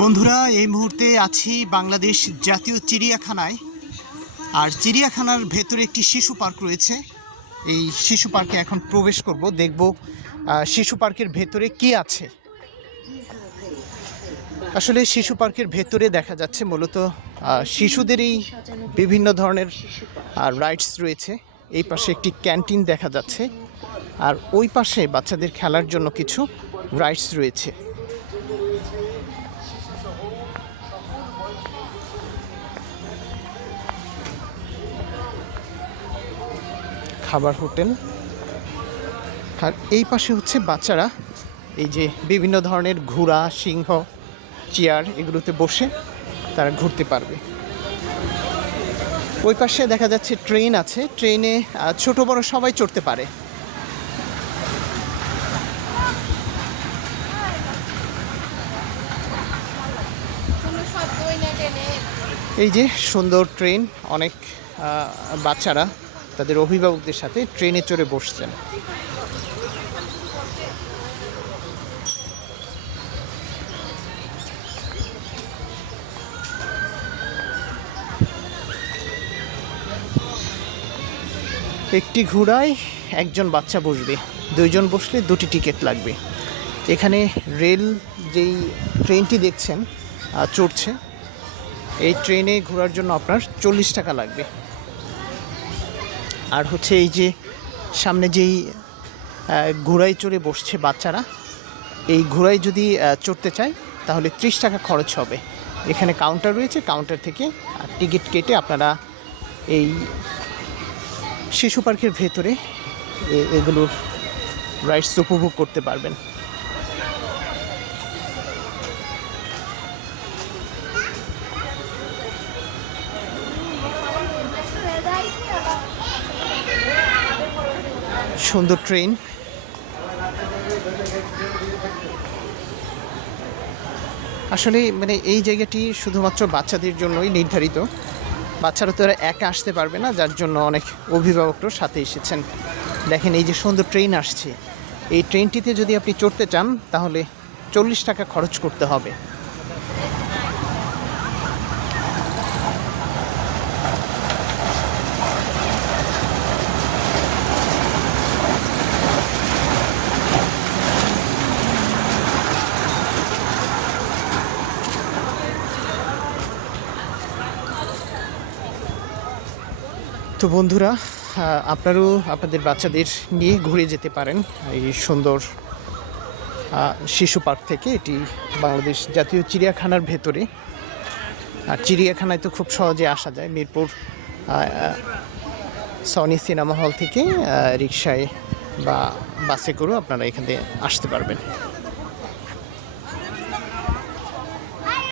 বন্ধুরা, এই মুহূর্তে আছি বাংলাদেশ জাতীয় চিড়িয়াখানায়। আর চিড়িয়াখানার ভেতরে একটি শিশু পার্ক রয়েছে। এই শিশু পার্কে এখন প্রবেশ করব, দেখব শিশু পার্কের ভেতরে কি আছে। আসলে শিশু পার্কের ভেতরে দেখা যাচ্ছে মূলত শিশুদেরই বিভিন্ন ধরনের রাইডস রয়েছে। এই পাশে একটি ক্যান্টিন দেখা যাচ্ছে, আর ওই পাশে বাচ্চাদের খেলার জন্য কিছু রাইডস রয়েছে। খাবার হোটেল। আর এই পাশে হচ্ছে বাচ্চারা এই যে বিভিন্ন ধরনের ঘোড়া, সিংহ, চেয়ার এগুলোতে বসে তারা ঘুরতে পারবে। ওই পাশে দেখা যাচ্ছে ট্রেন আছে, ট্রেনে ছোট বড় সবাই চড়তে পারে। এই যে সুন্দর ট্রেন, অনেক বাচ্চারা তাদের অভিভাবকদের সাথে ট্রেনে চড়ে বসছেন। একটি ঘোড়ায় একজন বাচ্চা বসবে, দুইজন বসলে দুটি টিকিট লাগবে। এখানে রেল যেই ট্রেনটি দেখছেন চড়ছে, এই ট্রেনে ঘোরার জন্য আপনার 40 টাকা লাগবে। আর হচ্ছে এই যে সামনে যেই ঘোড়ায় চড়ে বসছে বাচ্চারা, এই ঘোড়ায় যদি চড়তে চায় তাহলে 30 টাকা খরচ হবে। এখানে কাউন্টার রয়েছে, কাউন্টার থেকে টিকিট কেটে আপনারা এই শিশু পার্কের ভেতরে এগুলোর রাইডস উপভোগ করতে পারবেন। সুন্দর ট্রেন। আসলে এই জায়গাটি শুধুমাত্র বাচ্চাদের জন্যই নির্ধারিত। বাচ্চারা তো এরা একা আসতে পারবে না, যার জন্য অনেক অভিভাবকরা সাথে এসেছেন। দেখেন এই যে সুন্দর ট্রেন আসছে, এই ট্রেনটিতে যদি আপনি চড়তে চান তাহলে 40 টাকা খরচ করতে হবে। তো বন্ধুরা, আপনারাও আপনাদের বাচ্চাদের নিয়ে ঘুরে যেতে পারেন এই সুন্দর শিশু পার্ক থেকে। এটি বাংলাদেশ জাতীয় চিড়িয়াখানার ভেতরে। আর চিড়িয়াখানায় তো খুব সহজে আসা যায়, মিরপুর সনি সিনেমা হল থেকে রিকশায় বা বাসে করেও আপনারা এখানে আসতে পারবেন।